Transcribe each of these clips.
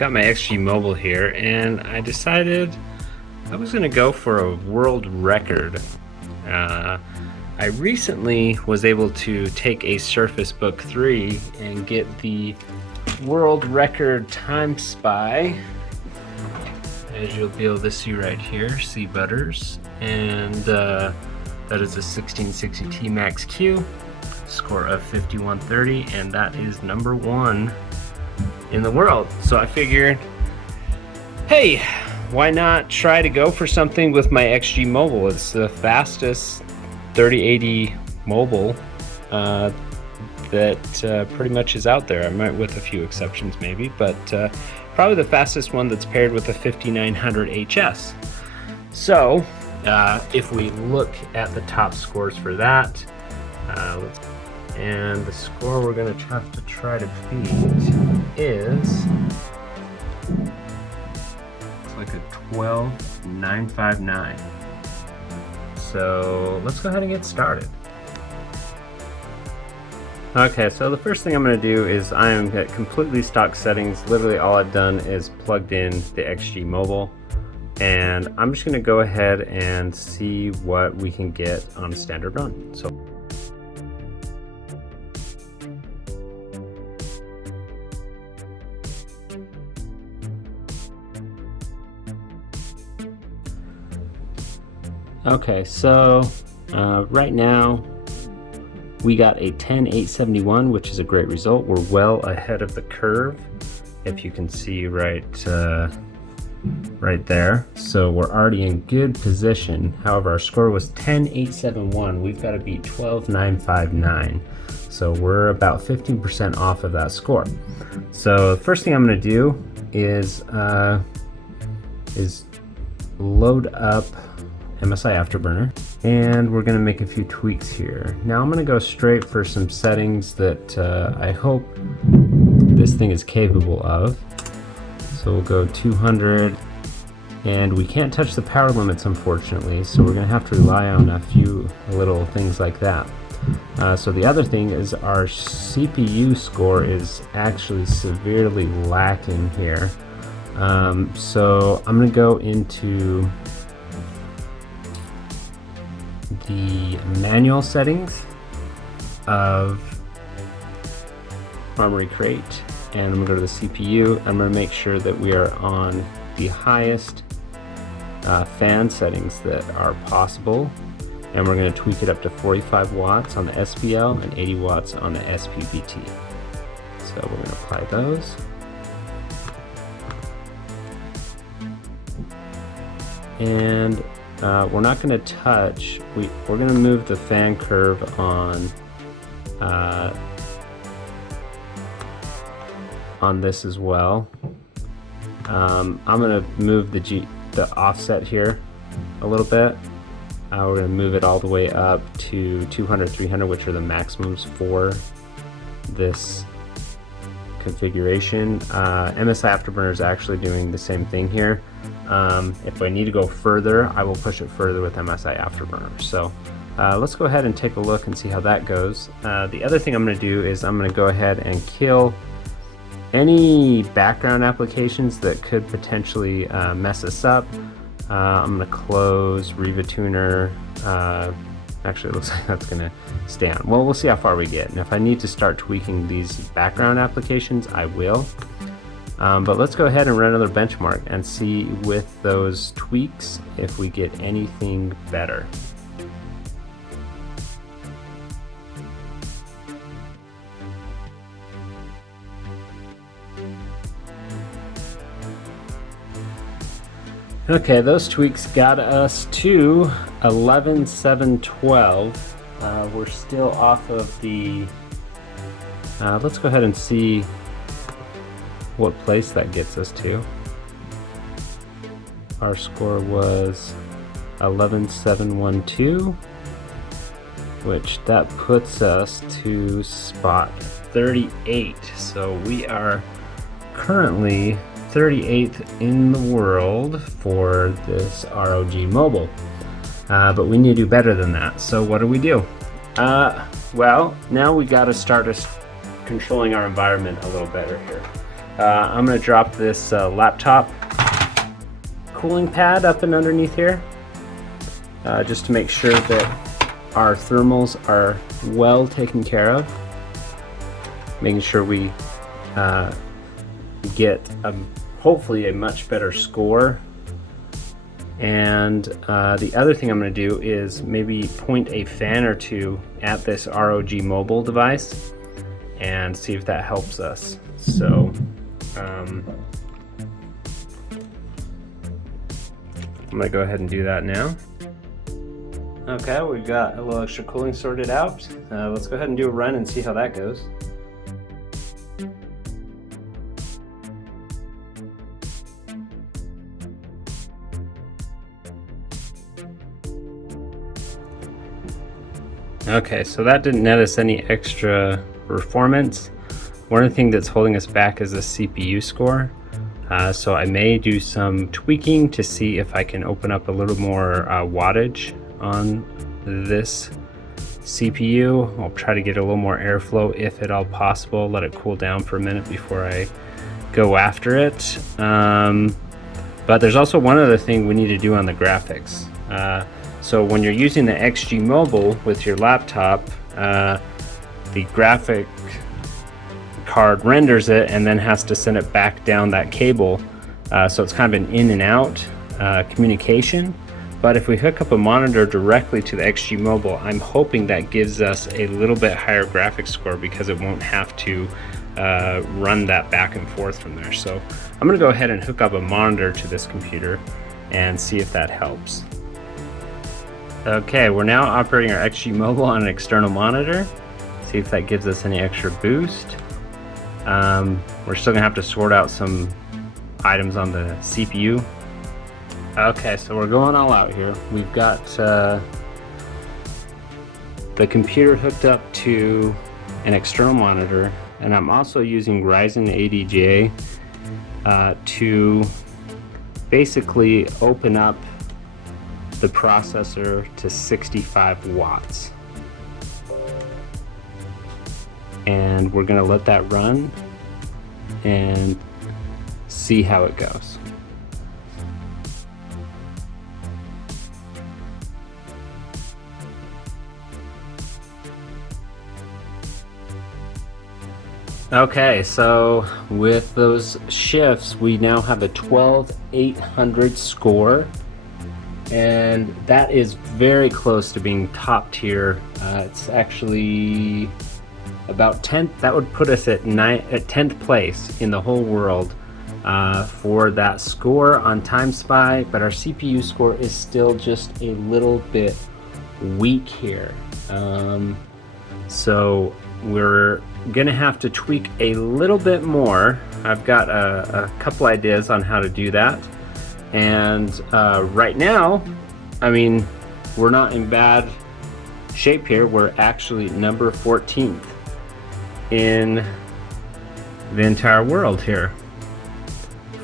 got my XG Mobile here, and I decided I was going to go for a world record. I recently was able to take a Surface Book 3 and get the world record time spy, as you'll be able to see right here, see butters, and that is a 1660 T-Max Q, score of 5130, and that is #1 in the world. So I figured, hey, why not try to go for something with my XG Mobile? It's the fastest 3080 mobile that pretty much is out there. I might, with a few exceptions maybe, but probably the fastest one that's paired with a 5900 HS. So if we look at the top scores for that, and the score we're going to have to try to beat is, it's like a 12959. So let's go ahead and get started. Okay, so the first thing I'm going to do is I am at completely stock settings. Literally all I've done is plugged in the XG Mobile, and I'm just going to go ahead and see what we can get on standard run. So okay, so right now we got a 10871, which is a great result. We're well ahead of the curve, if you can see right there. So we're already in good position. However, our score was 10871. We've got to beat 12959. So we're about 15% off of that score. So the first thing I'm going to do is load up MSI Afterburner, and we're going to make a few tweaks here. Now I'm going to go straight for some settings that I hope this thing is capable of. So we'll go 200, and we can't touch the power limits unfortunately, so we're going to have to rely on a few little things like that. So the other thing is our CPU score is actually severely lacking here. So I'm going to go into the manual settings of Armory Crate, and I'm going to go to the CPU. I'm going to make sure that we are on the highest fan settings that are possible, and we're going to tweak it up to 45 watts on the SPL and 80 watts on the SPBT. So we're going to apply those. And we're not going to touch, we're going to move the fan curve on this as well. I'm going to move the offset here a little bit. We're going to move it all the way up to 200, 300, which are the maximums for this configuration. MSI Afterburner is actually doing the same thing here. If I need to go further, I will push it further with MSI Afterburner. So let's go ahead and take a look and see how that goes. The other thing I'm going to do is I'm going to go ahead and kill any background applications that could potentially mess us up. I'm going to close Riva Tuner. Actually, it looks like that's going to stay on. Well, we'll see how far we get, and if I need to start tweaking these background applications, I will. But let's go ahead and run another benchmark and see with those tweaks if we get anything better. Okay, those tweaks got us to 11,712. We're still off of the, let's go ahead and see what place that gets us to. Our score was 11,712, which that puts us to spot 38. So we are currently 38th in the world for this ROG Mobile. But we need to do better than that. So what do? Well, now we got to start controlling our environment a little better here. I'm going to drop this laptop cooling pad up and underneath here, just to make sure that our thermals are well taken care of, making sure we get hopefully a much better score. And the other thing I'm going to do is maybe point a fan or two at this ROG mobile device and see if that helps us. So I'm going to go ahead and do that now. Okay, we've got a little extra cooling sorted out. Let's go ahead and do a run and see how that goes. Okay, so that didn't net us any extra performance. One of the things that's holding us back is the CPU score. So I may do some tweaking to see if I can open up a little more wattage on this CPU. I'll try to get a little more airflow if at all possible, let it cool down for a minute before I go after it. But there's also one other thing we need to do on the graphics. So when you're using the XG Mobile with your laptop, the graphic card renders it and then has to send it back down that cable. So it's kind of an in and out communication. But if we hook up a monitor directly to the XG Mobile, I'm hoping that gives us a little bit higher graphics score because it won't have to run that back and forth from there. So I'm going to go ahead and hook up a monitor to this computer and see if that helps. Okay, we're now operating our XG Mobile on an external monitor. See if that gives us any extra boost. We're still gonna have to sort out some items on the CPU. Okay, so we're going all out here. We've got the computer hooked up to an external monitor, and I'm also using Ryzen ADJ to basically open up the processor to 65 watts. And we're gonna let that run and see how it goes. Okay, so with those shifts, we now have a 12,800 score, and that is very close to being top tier. It's actually about 10th. That would put us at 10th place in the whole world for that score on Time Spy, but our CPU score is still just a little bit weak here. So we're gonna have to tweak a little bit more. I've got a couple ideas on how to do that. And right now, I mean, we're not in bad shape here. We're actually number 14th in the entire world here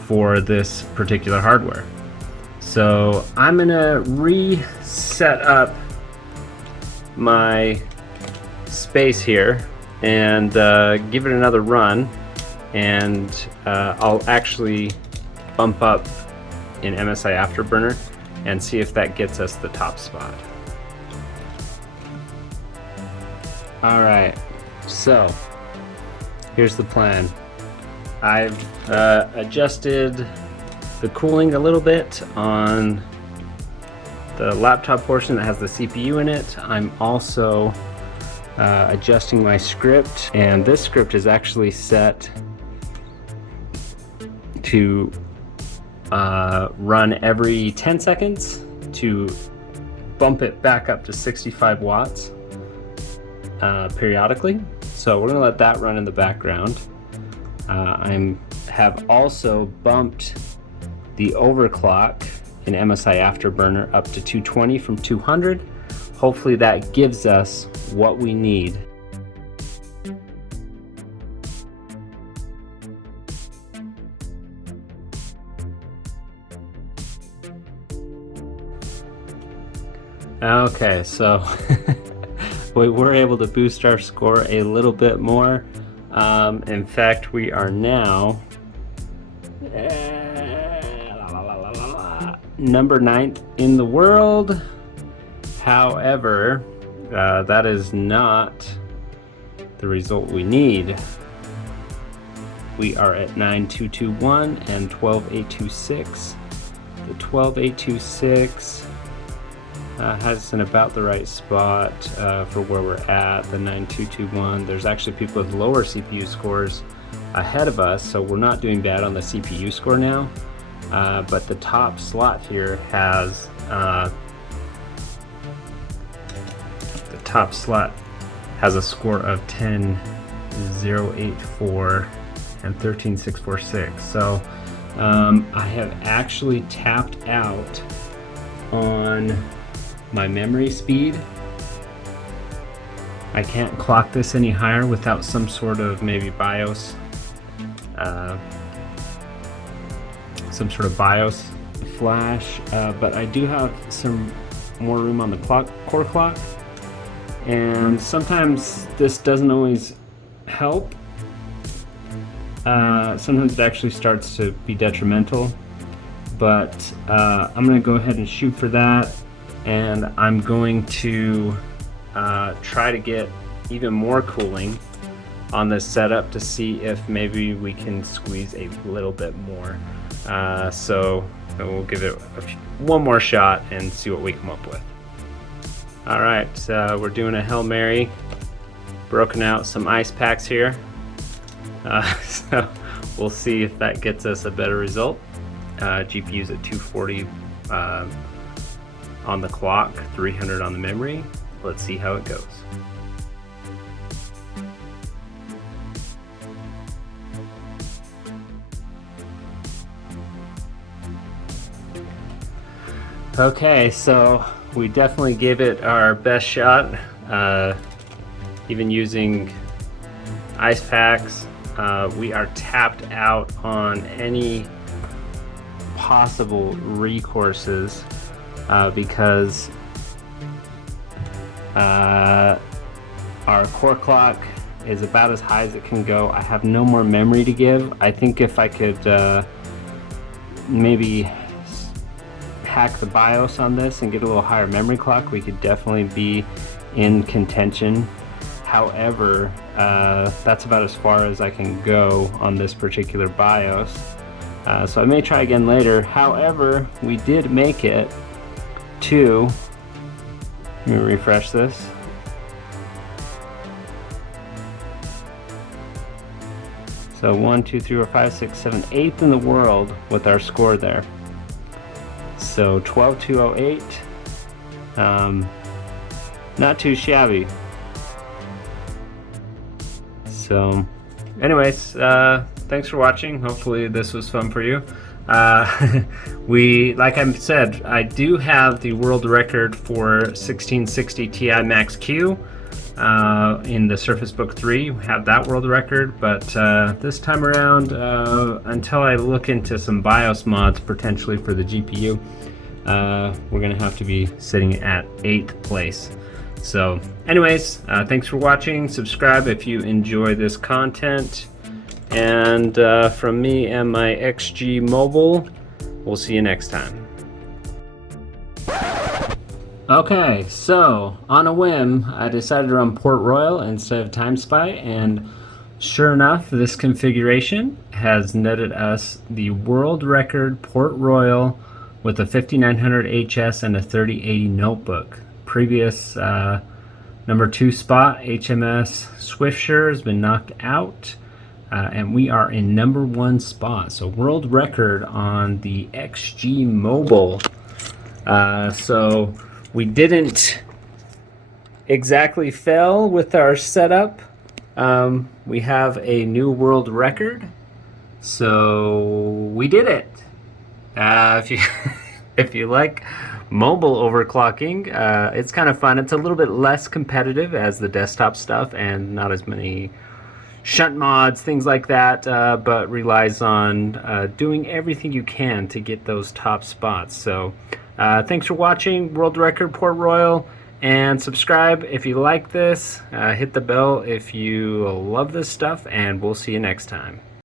for this particular hardware. So I'm gonna reset up my space here and give it another run, and I'll actually bump up in MSI Afterburner and see if that gets us the top spot. All right, so here's the plan. I've adjusted the cooling a little bit on the laptop portion that has the CPU in it. I'm also adjusting my script, and this script is actually set to run every 10 seconds to bump it back up to 65 watts periodically. So we're gonna let that run in the background. I have also bumped the overclock in MSI Afterburner up to 220 from 200. Hopefully that gives us what we need. Okay, so we were able to boost our score a little bit more. In fact, we are now number 9th in the world. However, that is not the result we need. We are at 9221 and 12826. The 12826 has us in about the right spot for where we're at. The 9221, there's actually people with lower CPU scores ahead of us, so we're not doing bad on the CPU score now. But the top slot here has a score of 10084 and 13646. So I have actually tapped out on my memory speed. I can't clock this any higher without some sort of maybe BIOS, some sort of BIOS flash, but I do have some more room on the core clock, and sometimes this doesn't always help. Sometimes it actually starts to be detrimental, but I'm going to go ahead and shoot for that, and I'm going to try to get even more cooling on this setup to see if maybe we can squeeze a little bit more. So we'll give it one more shot and see what we come up with. Alright, we're doing a Hail Mary, broken out some ice packs here. So we'll see if that gets us a better result. GPU's at 240 on the clock, 300 on the memory. Let's see how it goes. Okay, so we definitely gave it our best shot, even using ice packs. We are tapped out on any possible recourses because our core clock is about as high as it can go. I have no more memory to give. I think if I could maybe hack the BIOS on this and get a little higher memory clock, we could definitely be in contention. However, that's about as far as I can go on this particular BIOS. So I may try again later. However, we did make it to, let me refresh this. So 1, 2, 3, 4, 5, 6, 7, 8th in the world with our score there. So 12208, not too shabby. So anyways, thanks for watching. Hopefully this was fun for you. Like I said, I do have the world record for 1660 Ti Max Q in the Surface Book 3. We have that world record, but this time around, until I look into some BIOS mods potentially for the GPU, we're gonna have to be sitting at 8th place. So anyways, thanks for watching. Subscribe if you enjoy this content, and from me and my XG Mobile, we'll see you next time. Okay, so on a whim, I decided to run Port Royal instead of Time Spy, and sure enough, this configuration has netted us the world record Port Royal with a 5900 HS and a 3080 notebook. Previous number 2 spot, HMS Swiftsure, has been knocked out, and we are in number 1 spot. So world record on the XG Mobile. So we didn't exactly fail with our setup. We have a new world record, so we did it. If you like mobile overclocking, it's kind of fun. It's a little bit less competitive as the desktop stuff, and not as many shunt mods, things like that, but relies on doing everything you can to get those top spots. So thanks for watching World Record Port Royal, and subscribe if you like this. Hit the bell if you love this stuff, and we'll see you next time.